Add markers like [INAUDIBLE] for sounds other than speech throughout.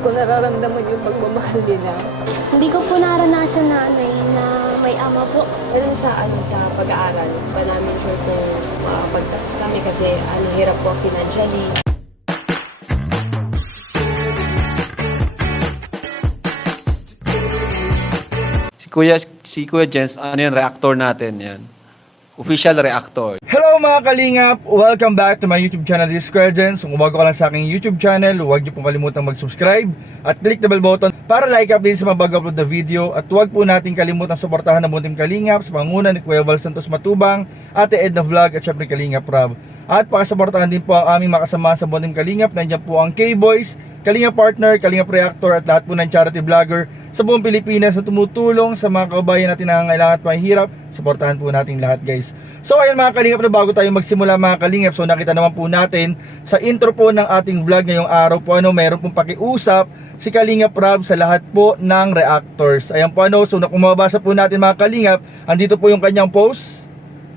Kung nararamdaman yung pagmamahal nila. Hindi ko po naranasan na ano eh, na may ama po. Ganun sa ano sa pag-aaral, pa namin sure kung makakapagtapos kami kasi ano hirap po financially. Si Kuya, si Kuya Jens, ano yan, reactor natin yan. Official reactor. Hello mga kalingap! Welcome back to my YouTube channel, This Jens. Kung bago ka lang sa aking YouTube channel, huwag niyo pong kalimutang mag-subscribe at click the bell button para like update sa mga bago upload na video. At huwag po natin kalimutan suportahan ng Buntim Kalingap sa panguna ni Kuya Val Santos Matubang, Ate Edna Vlog at syempre Kalingap Rob. At pakasuportahan din po ang aming makasama sa Buntim Kalingap. Nandiyan po ang K-Boys, Kalingap Partner, Kalingap Reactor at lahat po ng charity vlogger sa buong Pilipinas na tumutulong sa mga kababayan natin na nangangailangan at mahihirap. Suportahan po natin lahat guys. So ayun mga kalingap na bago tayo magsimula mga kalingap. So nakita naman po natin sa intro po ng ating vlog ngayong araw po ano, meron pong pakiusap si Kalingap Rob sa lahat po ng reactors. Ayan po ano, so na kung mababasa po natin mga kalingap, andito po yung kanyang post.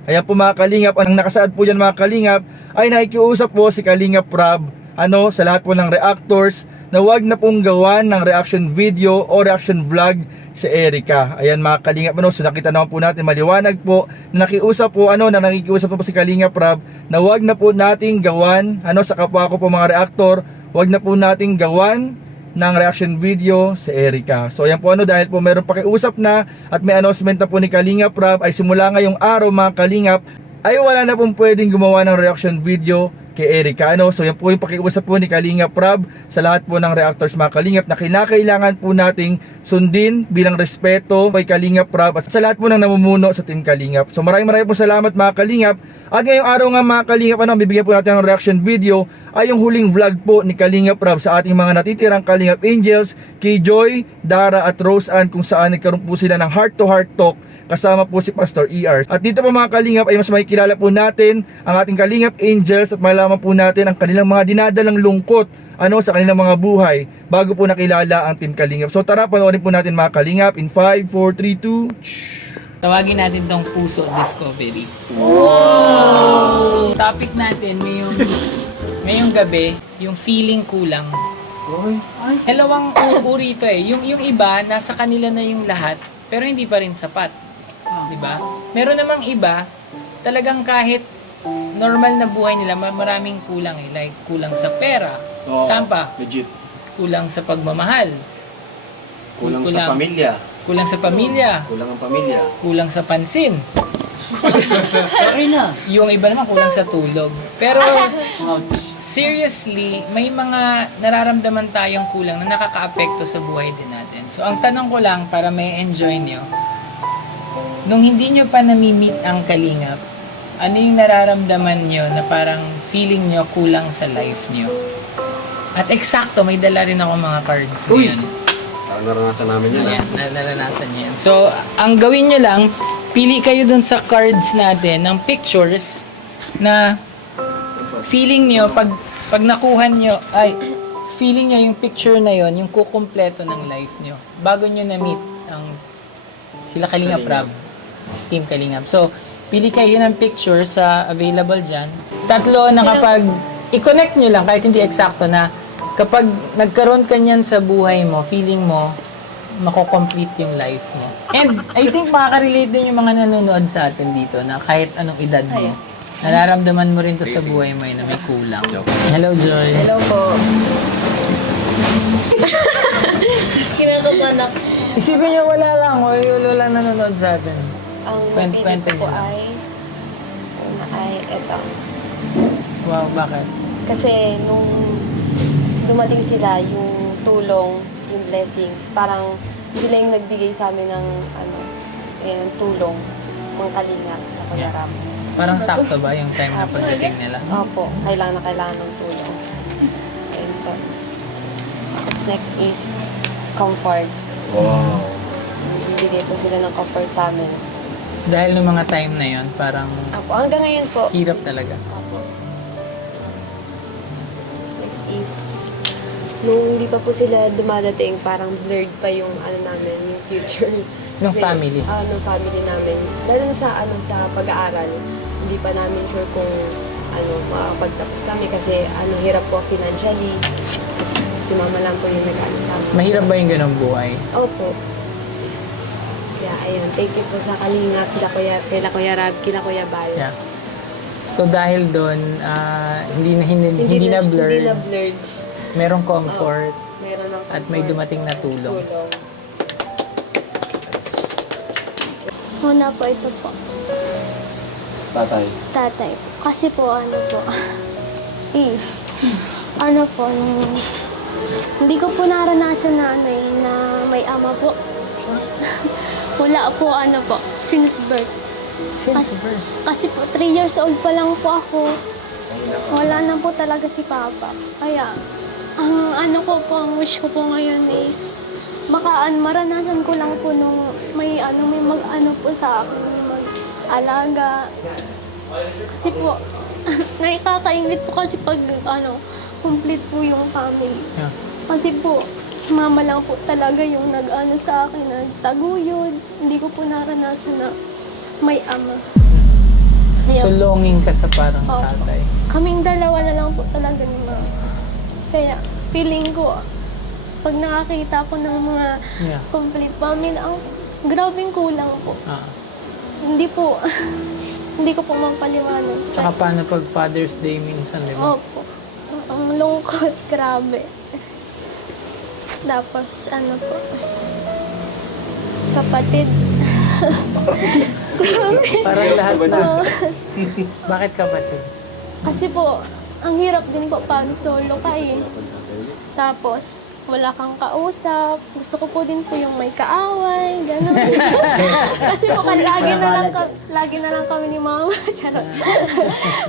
Ayan po mga kalingap, ang nakasaad po dyan mga kalingap ay nakikiusap po si Kalingap Rob ano, sa lahat po ng reactors na wag na pong gawan ng reaction video o reaction vlog si Erica. Ayan mga kalingap ano, so nakita naman po natin maliwanag po, na nakiusap po ano, na nakikiusap po, po si Kalingap Rob na wag na po nating gawan ano sa kapwa ko po mga reactor, wag na po nating gawan ng reaction video si Erica. So ayan po ano dahil po meron pakiusap na at may announcement na po ni Kalingap Rob ay simula ngayong araw mga Kalingap ay wala na pong pwedeng gumawa ng reaction video kay Erica. Ano? So yan po yung pakiusap po ni Kalingap Rob sa lahat po ng reactors mga Kalingap na kinakailangan po nating sundin bilang respeto kay Kalingap Rob at sa lahat po ng namumuno sa Team Kalingap. So maraming maraming po salamat mga Kalingap. At ngayong araw nga mga Kalingap, ano, bibigyan po natin ng reaction video ay yung huling vlog po ni Kalingap Rob sa ating mga natitirang Kalingap Angels, kay Joy, Dara at Rose Ann kung saan nagkaroon po sila ng heart to heart talk kasama po si Pastor ER. At dito po mga Kalingap ay mas makikilala po natin ang ating Kalingap Angels at malaman po natin ang kanilang mga dinadalang lungkot ano sa kanilang mga buhay bago po nakilala ang Team Kalingap. So tara panoorin po natin mga Kalingap in 5, 4, 3, 2 Tawagin natin tong Puso Discovery. Wow! Topic natin ngayong, ngayong gabi, yung feeling kulang. Dalawang u- uri ito eh. Yung, yung iba, nasa kanila na yung lahat, pero hindi pa rin sapat. Di ba? Meron namang iba, talagang kahit normal na buhay nila, ma- maraming kulang eh. Like, kulang sa pera. Saan pa? Legit. Kulang sa pagmamahal. Kulang, Kulang. sa pamilya. Kulang sa pamilya. Kulang ang pamilya. kulang sa pansin. Yung iba naman kulang sa tulog. Pero seriously, may mga nararamdaman tayong kulang na nakakaapekto sa buhay din natin. So ang tanong ko lang para may enjoy nyo, nung hindi nyo pa namimit ang kalingap, ano yung nararamdaman nyo na parang feeling nyo kulang sa life nyo? At eksakto, may dala rin ako mga cards ngayon. Parang naranasan namin yun. Ayan, na- naranasan niyo yan. So, ang gawin niyo lang, pili kayo dun sa cards natin ng pictures na feeling niyo pag pag nakuha niyo ay feeling niyo yung picture na yon yung kukumpleto ng life niyo bago niyo na meet ang sila Kalinga Prab Team Kalingap. So, pili kayo ng picture sa available dyan. Tatlo na kapag i-connect nyo lang, kahit hindi eksakto na kapag nagkaroon ka niyan sa buhay mo, feeling mo, mako-complete yung life mo. And I think makaka-relate din yung mga nanonood sa atin dito na kahit anong edad mo, nararamdaman mo rin to sa buhay mo yun na may kulang. Hello, Joy. Hello po. [LAUGHS] Kinakabahan ako. Isipin niyo wala lang, o yung lang nanonood sa atin. Ang napili kwento ko niyo. ay una ay eto. Wow, bakit? Kasi nung dumating sila, yung tulong, yung blessings, parang sila yung nagbigay sa amin ng ano, eh, tulong, mga kalinga sa kagarap. Parang sakto ba yung time na [LAUGHS] pagdating nila? Opo, kailangan na kailangan ng tulong. And uh, tapos next is comfort. Wow. Bibigay po sila ng comfort sa amin. Dahil ng mga time na yon parang Opo, hanggang ngayon po. hirap talaga. Opo. Next is, nung hindi pa po sila dumadating, parang blurred pa yung ano namin, yung future. Nung Kasi, family. Ah, nung family namin. Lalo na sa, ano, sa pag-aaral, hindi pa namin sure kung ano, makakapagtapos kami kasi ano, hirap po financially. Kasi si mama lang po yung nag-ano sa amin. Mahirap ba yung ganong buhay? Opo. Kaya ayun, thank you po sa Kalingap, kila Kuya, kila Kuya Rab, kila Kuya Bal. Yeah. So dahil doon, ah, hindi na hindi, hindi, na blurred, Hindi na blurred. merong comfort Meron ng at may comfort. dumating na tulong. tulong. Una po ito po, Tatay. tatay. Kasi po, ano po, [LAUGHS] eh, ano po, nung, hindi ko po naranasan nanay na may ama po. [LAUGHS] Wala po, ano po, since birth. Since birth. Kasi po, 3 years old pa lang po ako. Wala na po talaga si Papa. Kaya, ang ano ko po, ang wish ko po ngayon is, makaan, maranasan ko lang po nung may ano, may mag-ano po sa akin, may mag-alaga. Kasi po, [LAUGHS] nakikakaingit po kasi pag, ano, complete po yung family. Yeah. Kasi po, si mama lang po talaga yung nag-ano sa akin, nagtaguyod. Hindi ko po naranasan na may ama. Kaya, So longing ka sa parang Opo. tatay. kaming dalawa na lang po talaga ni mama. Kaya, feeling ko, pag nakakita ko ng mga Yeah. complete family, ang grabing kulang po. Ah. Hindi po, [LAUGHS] hindi ko po mapaliwanag. Tsaka paano pag Father's Day minsan, di ba? Opo. Ang lungkot, [LAUGHS] grabe. Tapos, ano po, kapatid. [LAUGHS] Parang lahat na. Bakit kapatid? Kasi po, ang hirap din po pag solo ka eh. Tapos, wala kang kausap. Gusto ko po din po yung may kaaway, gano'n. [LAUGHS] Kasi po, kan- lagi na lang, ka- lagi na lang kami ni mama. [LAUGHS] Charot.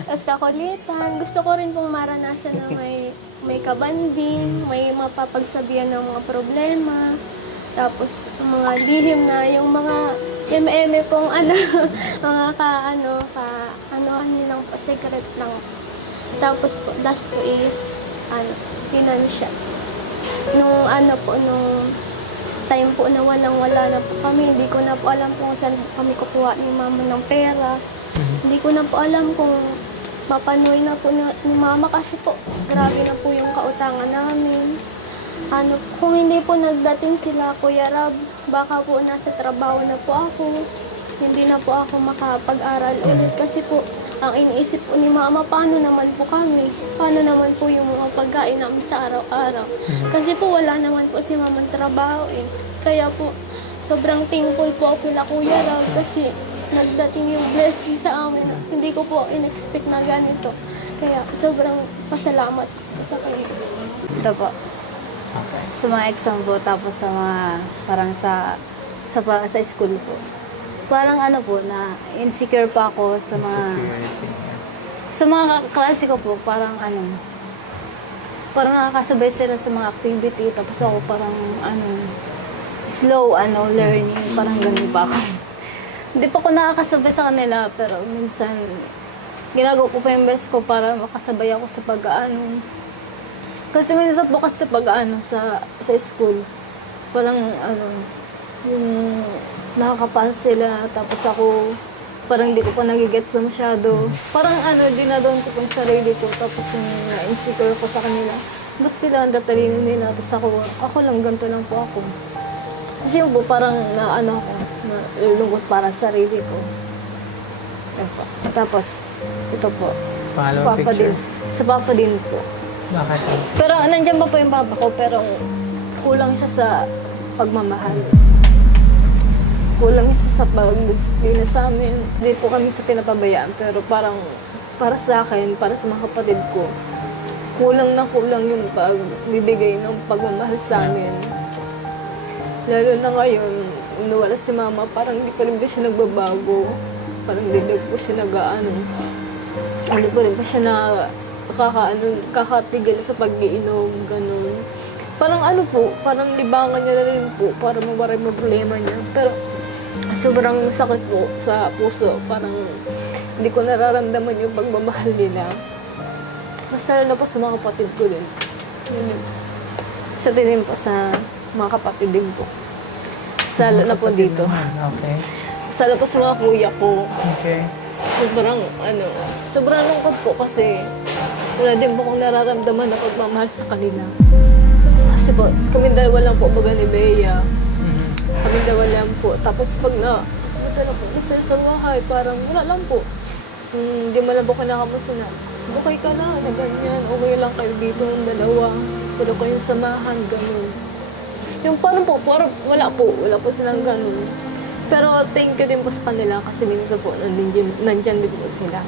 Tapos kakulitan. Gusto ko rin pong maranasan na may, may kabanding, may mapapagsabihan ng mga problema. Tapos, mga lihim na, yung mga eme pong ano, [LAUGHS] mga ka, ano, ka, ano, ano lang po, secret lang. Tapos po, last po is, ano, financial. Nung ano po, nung time po na walang-wala na po kami, hindi ko na po alam kung saan kami kukuha ni mama ng pera. Hindi ko na po alam kung papanuwi na po na, ni mama kasi po, grabe na po yung kautangan namin. Ano, kung hindi po nagdating sila, Kuya Rab, baka po nasa trabaho na po ako. Hindi na po ako makapag-aral ulit kasi po, ang iniisip po ni mama, paano naman po kami? Paano naman po yung mga pagkain namin sa araw-araw? Kasi po wala naman po si mama trabaho eh. Kaya po, sobrang thankful po ako kila Kuya Rab kasi nagdating yung blessing sa amin. Hindi ko po in-expect na ganito. Kaya sobrang pasalamat po sa kanya. Ito po. Sa mga exam po, tapos sa mga, parang sa, sa, sa school po. Parang ano po, na insecure pa ako sa mga, Security. sa mga klase ko po, parang ano, parang nakakasabay sila sa mga activity, tapos ako parang ano, slow ano, learning, parang ganun pa ako. [LAUGHS] Hindi pa ako nakakasabay sa kanila, pero minsan, ginagawa ko pa yung best ko para makasabay ako sa pag-ano, kasi minsan po kasi pag ano, sa, sa school, parang ano, yung nakakapasa sila, tapos ako, parang hindi ko pa nagigets na masyado. Parang ano, dinadoon ko po yung sarili ko, tapos yung na-insecure ko sa kanila. Ba't sila ang tatalino nila, tapos ako, ako lang, ganito lang po ako. Kasi yun po, parang na ano ko, na lulungkot para sa sarili ko. Po. Tapos, ito po, sa Follow papa picture. din. Sa papa din po. Bakit? Pero nandiyan pa po yung papa ko, pero kulang siya sa pagmamahal. Kulang siya sa pagdisiplina sa amin. Hindi po kami sa pinapabayaan, pero parang para sa akin, para sa mga kapatid ko, kulang na kulang yung pagbibigay ng pagmamahal sa amin. Lalo na ngayon, nawala si mama, parang hindi pa rin ba siya nagbabago. Parang hindi po siya nag-ano. Hindi pa rin po siya na kakaano, kakatigil sa pag-iinom, ganun. Parang ano po, parang libangan niya na rin po para mawala yung problema niya. Pero sobrang sakit po sa puso. Parang hindi ko nararamdaman yung pagmamahal nila. Mas lalo na po sa mga kapatid ko din. Sa din po sa mga kapatid din po. Sa na po dito. Okay. Sa po sa mga kuya ko. Okay. Sobrang, ano, sobrang lungkot po kasi wala din po akong nararamdaman na pagmamahal sa kanila. Kasi po, kami dalawa lang po baga ni Bea. Dalawa lang po. Tapos pag na, madala po, isa sa bahay, parang wala lang po. Hmm, Hindi mo lang po kinakamusta na, okay ka na, na ganyan, okay lang kayo dito ng dalawa. Pero kayong samahan, ganun. Yung parang po, parang wala po, wala po silang ganun. Pero thank you din po sa kanila kasi minsan po nandyan, nandyan din po sila.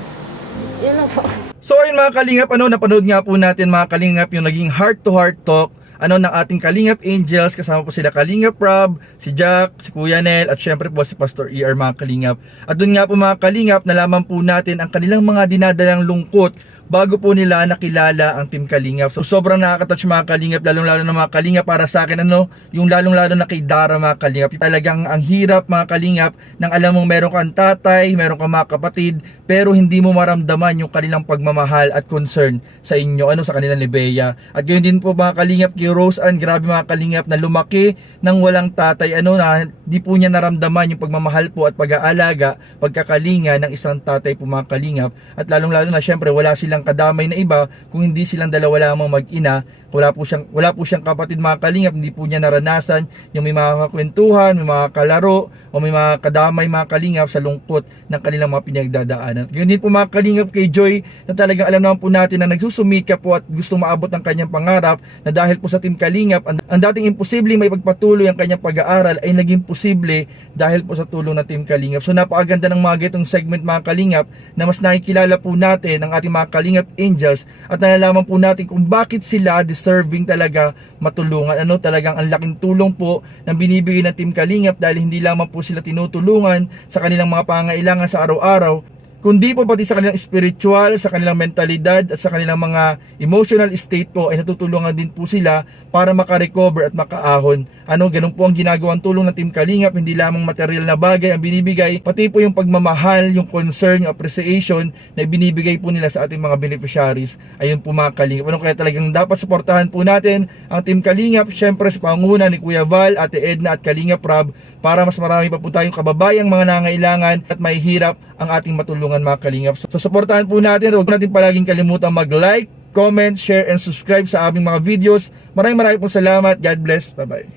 Yan lang po. So ayun mga kalingap, ano, napanood nga po natin mga kalingap yung naging heart to heart talk ano ng ating Kalingap Angels kasama po sila Kalingap Rob, si Jack, si Kuya Nel at syempre po si Pastor ER mga Kalingap. At doon nga po mga Kalingap, nalaman po natin ang kanilang mga dinadalang lungkot bago po nila nakilala ang Team Kalingap. So sobrang nakakatouch mga Kalingap, lalong-lalo na mga Kalingap para sa akin ano, yung lalong-lalo na kay Dara mga Kalingap. Talagang ang hirap mga Kalingap nang alam mong meron kang tatay, meron kang mga kapatid, pero hindi mo maramdaman yung kanilang pagmamahal at concern sa inyo, ano sa kanilang ni Bea. At gayon din po mga Kalingap kay Rose Ann, grabe mga Kalingap na lumaki nang walang tatay, ano na di po niya naramdaman yung pagmamahal po at pag-aalaga, pagkakalinga ng isang tatay po mga Kalingap. At lalong-lalo na syempre wala silang kadamay na iba kung hindi silang dalawa lamang mag-ina. Wala po siyang wala po siyang kapatid mga Kalingap, hindi po niya naranasan yung may mga kakwentuhan, may mga kalaro o may mga kadamay mga Kalingap sa lungkot ng kanilang mga pinagdadaanan. Ganyan din po mga Kalingap kay Joy na talagang alam naman po natin na nagsusumika po at gusto maabot ng kanyang pangarap na dahil po sa Team Kalingap, ang, ang dating imposible may pagpatuloy ang kanyang pag-aaral ay naging posible dahil po sa tulong ng Team Kalingap. So napakaganda ng mga gitong segment mga Kalingap na mas nakikilala po natin ang ating mga Kalingap Angels at nalalaman po natin kung bakit sila deserving talaga matulungan. Ano talagang ang laking tulong po ng binibigay ng Team Kalingap dahil hindi lamang po sila tinutulungan sa kanilang mga pangailangan sa araw-araw kundi po pati sa kanilang spiritual, sa kanilang mentalidad at sa kanilang mga emotional state po ay natutulungan din po sila para makarecover at makaahon. Ano, ganun po ang ginagawang tulong ng Team Kalingap, hindi lamang material na bagay ang binibigay, pati po yung pagmamahal, yung concern, yung appreciation na binibigay po nila sa ating mga beneficiaries. Ayun po mga Kalingap. Ano kaya talagang dapat suportahan po natin ang Team Kalingap, syempre sa panguna ni Kuya Val, Ate Edna at Kalingap Rob para mas marami pa po tayong kababayang mga nangailangan at may hirap ang ating matulungan mga kalingap. So, suportahan po natin. Huwag natin palaging kalimutan mag-like, comment, share, and subscribe sa aming mga videos. Maraming maraming po salamat. God bless. Bye-bye.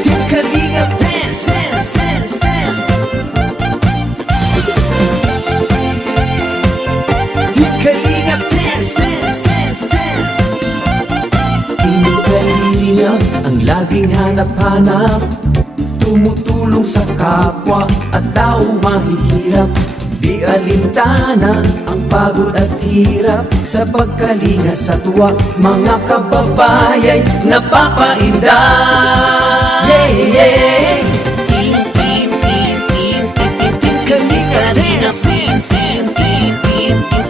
Team Kalingap dance, dance, dance, dance. Team Kalingap dance, dance, dance, dance. Team ang laging hanap-hanap Tumutulong sa kapwa at tao mahihirap Di alintana ang pagod at hirap Sa pagkalinga sa tuwa Mga kababayay napapainda Yeah, yeah Team, team, team, team, team, team, team Kalinga dance, dance, dance, team, team, team, team, team, team,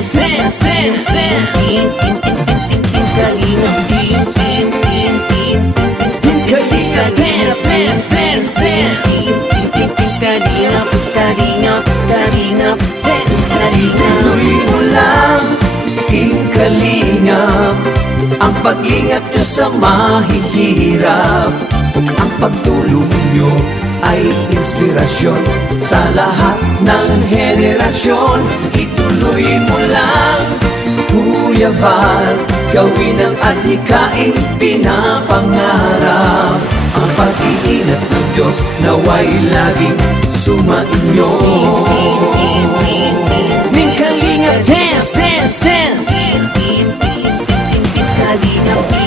Dance Team, team, team, team, team, team Kalingap Team, team, team, team, team, team Kalingap Dance, dance, dance, dance Team, team, team, team Kalingap, Kalingap, Kalingap Dance, Kalingap Tuloy mo lang Team Kalingap Ang paglingap nyo sa mahihirap Ang pagtulong nyo ay inspirasyon Sa lahat ng henerasyon. Ituloy mo Yaval Gawin ang adhikaing pinapangarap Ang pag-iingat ng Diyos naway laging sumainyo Ning Kalinga dance, dance, dance Kalinga dance